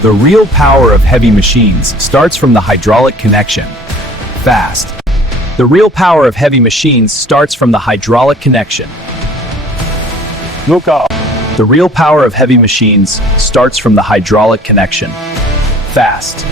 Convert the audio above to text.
The real power of heavy machines starts from the hydraulic connection. Fast. The real power of heavy machines starts from the hydraulic connection. Look up. The real power of heavy machines starts from the hydraulic connection. Fast.